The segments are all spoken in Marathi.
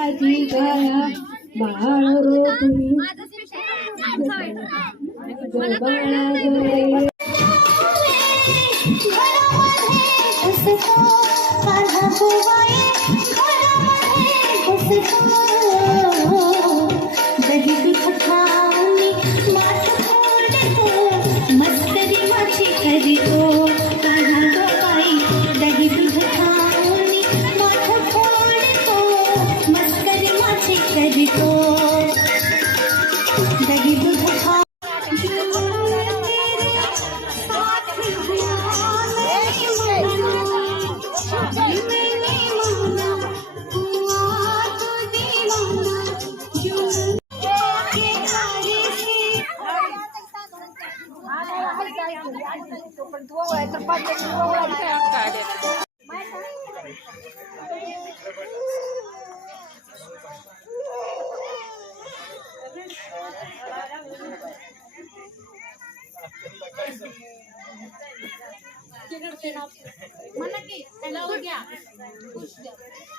आजी गाया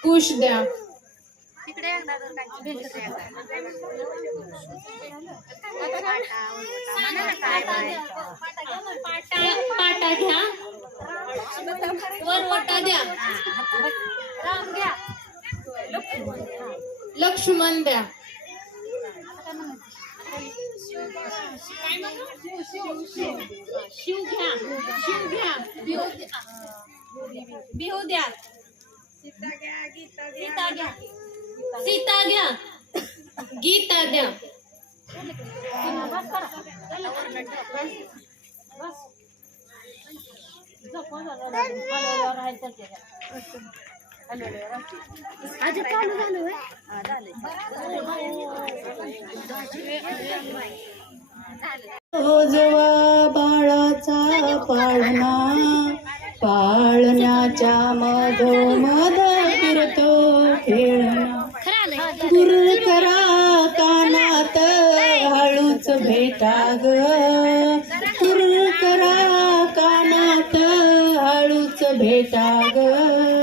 कुश द्या. पाटा घ्या. वरवटा द्या. लक्ष्मण द्या. शिव घ्या शिव घ्या बिहू द्या सीता घ्या गीता घ्या सीता घ्या गीता द्या जवा हो बाळाचा पाळणा पाळण्याच्या मधोमध फिरतो खेळणा दूर करा कानात हळूच भेटा ग दूर करा कानात हळूच भेटा ग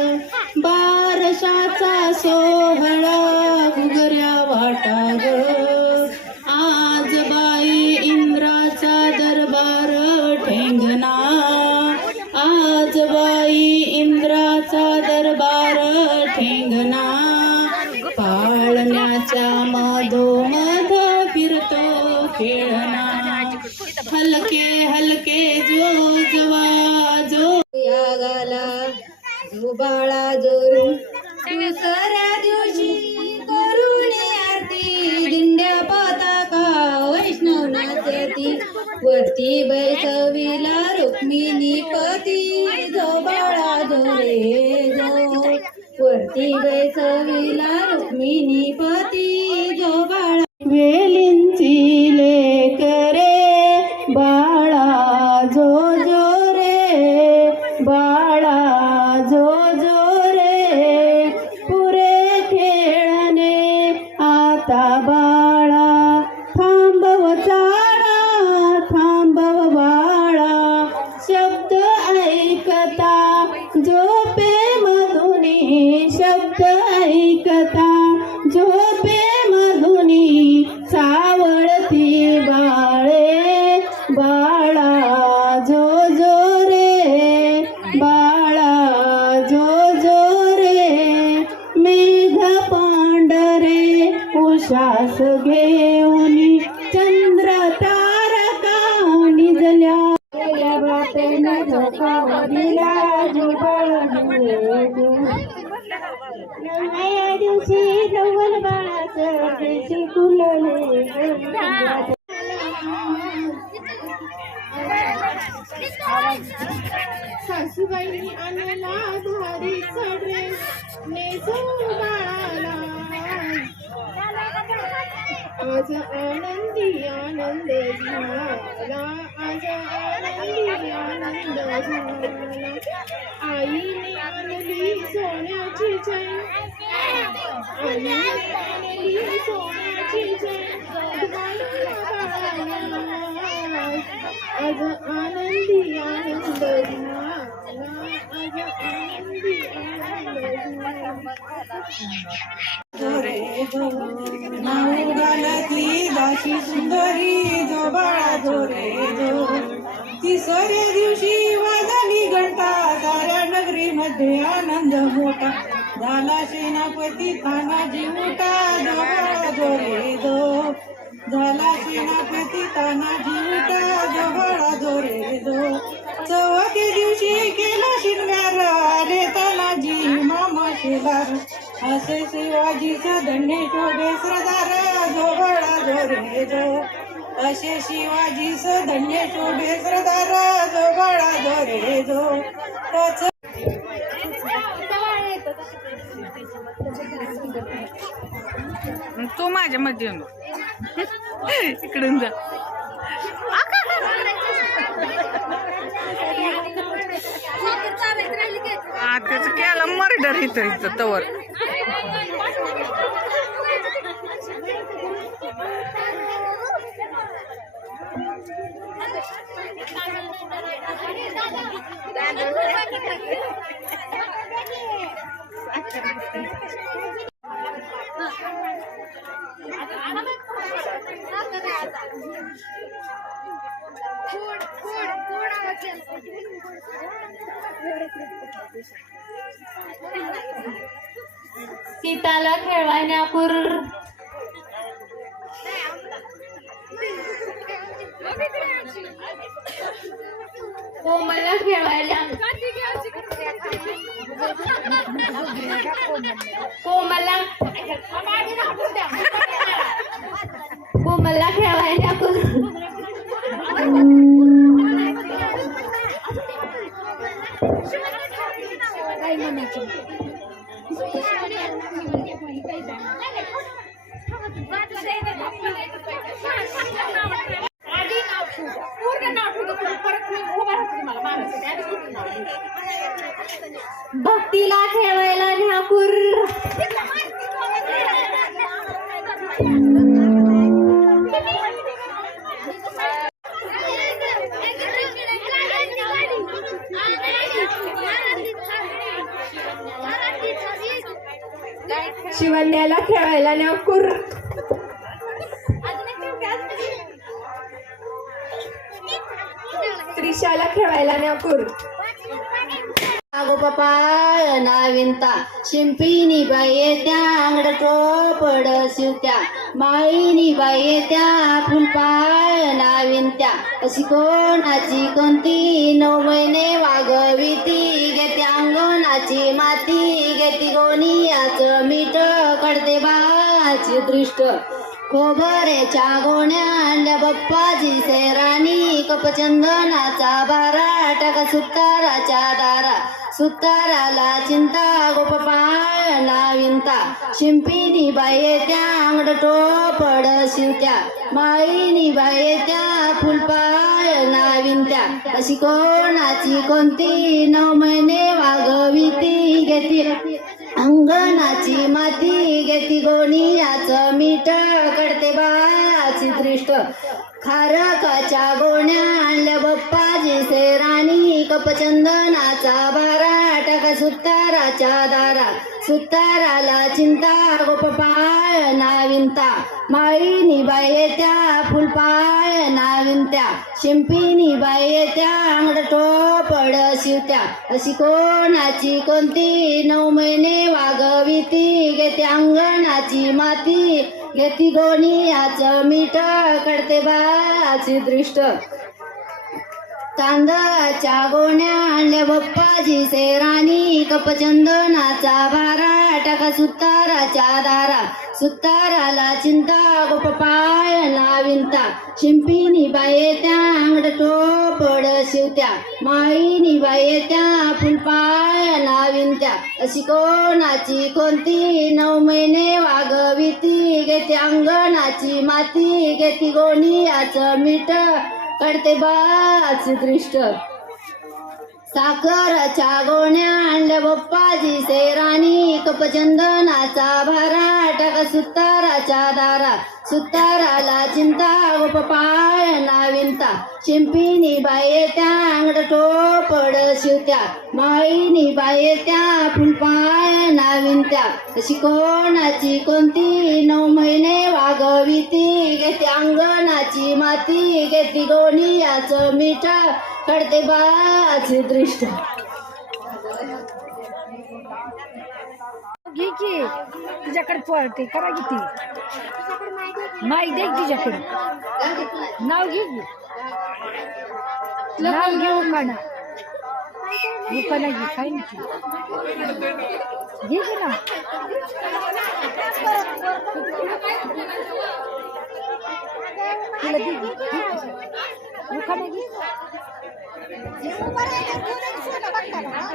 बारशाचा सोहळा घुगऱ्या वाटा ग आज बाई इंद्राचा दरबार ठेंगणा. आज बाई इंद्राचा दरबार ठेंगणा. पाळण्याच्या मधोमध फिरतो खेळणा. हलके हलके बाळा धरून दुसऱ्या दिवशी करुणी आरती. दिंड्या पताका वैष्णव नाचती वरती बैठविला रुक्मिणी पती. जो बाळा जोरे जो. वरती बैठविला रुक्मिणी पती. आता बाळा थांबव चाळा थांबव बाळा. शब्द ऐकता झोपे मधुनी शब्द ऐकता झोपे मधुनी सावळती बाळे. बाळा जो उशास घेऊन चंद्र तारका निजल्या या दिला दिवशी नवल फुलले सासूबाई आणला धारी चढे नेसो बाळाला. आज आनंदी आनंद झाला आज आनंदी आनंद झाला आईने आणली सोन्याची चैन आईने आणली सोन्याची चैन घालूया बाळाला आज आनंदी आनंद झाला आज आनंदी आनंद झाला नाऊ घालती दाशी सुंदरी जो बाळा जोरे तिसऱ्या दिवशी वाजली घंटा साऱ्या नगरीमध्ये आनंद मोठा. झाला सेनापती तानाजी मोठा जो बाळा जोरे दो झाला सेनापती तानाजी मोठा जो बाळा जोरे दो चौथ्या दिवशी केला शिंगार आले तानाजी मामा शेलार. असे शिवाजीचा धन्य शोभे सरदार झोबळा बळा जो असे शिवाजीचं धन्य शोभे सरदार झोबळा बळा जो रे जो तू माझ्या मध्ये इकडून जा. त्याच केला केलं मर्डर इथं इथं तवर. सीताला खेळवाण्यापूर कोमलला खेळवायला कोमलला कोमलला. भक्तीला ठेवायला ठाकूर शिवण्याला खेळायला न्याकुर कशाला खेळायला ठाकूर अगो पप्पा नाविंता शिंपिनी बाई त्या अंगड टोपड शिवत्या. माईनी बाई त्या फुलपाय नाविंत्या अशी कोणाची कोणती नऊ महिने वागविती घेते अंगणाची माती घेती गोणियाच मीठ कडते बाची दृष्ट. खोबरेच्या गोण्या आणल्या से सेराणी कपचंदनाचा बारा टाका सुताराच्या दारा. सुताराला चिंता गोपपाळ नाविंता शिंपिनी बाये त्या अंगड टोपड शिवत्या. माईनी बाये त्या फुलपाळ विंत्या. अशी कोणाची कोणती नऊ महिने वागविती घेती. अंगणाची माती घेती गोणी याच मीठ कडते बा खारकाच्या गोण्या आणल्या बाप्पाजी सेराणी कपचंदनाचा बारा टाका सुताराच्या दारा. सुताराला चिंता गोपपाळ नाविंता. माळीनी बाई त्या फुलपाळ नाविंत्या. शिंपिनी बाई त्या अंगड टोपड शिवत्या. अशी कोणाची कोणती नऊ महिने वागविती घेते अंगणाची माती. घेती आज मीठ कडते बाची दृष्ट. तांदळाच्या गोण्या आणल्या. बप्पाजी सेराणी कपचंदनाचा भारा टाका सुताराच्या दारा. सुताराला चिंता गोपपाय विंता शिंपिनी बाये त्या अंगड टोपड शिवत्या. माईनी बाये त्या फुलपाय विंत्या अशी कोणाची कोणती नऊ महिने वागविती? घेते अंगणाची माती घेती गोणियाचं मीठ. काढते बाच दृष्ट साखरच्या गोण्या आणल्या बप्पाजी सेराणी कपचंदनाचा भारा टाका सुताराच्या दारा. सुताराला चिंता गोपपाय नाविंता. शिंपिनी बाये त्या अंगड टोपड शिवत्या. माईनी बाये त्या फुलपाय नाविंत्या. अशी कोणाची कोणती नऊ महिने वागविती घेती अंगणाची माती घेती गोणियाचं मिठा कडते बाच दृष्ट. घे की. तुझ्याकडे पळते करा किती माहिती दे तुझ्याकडे नाव घे की. नाव घेऊ म्हणा. उखाणा घे काय नाही घे की ना तुला दे घे. घे. 日本払いが通じそうなばかりだな。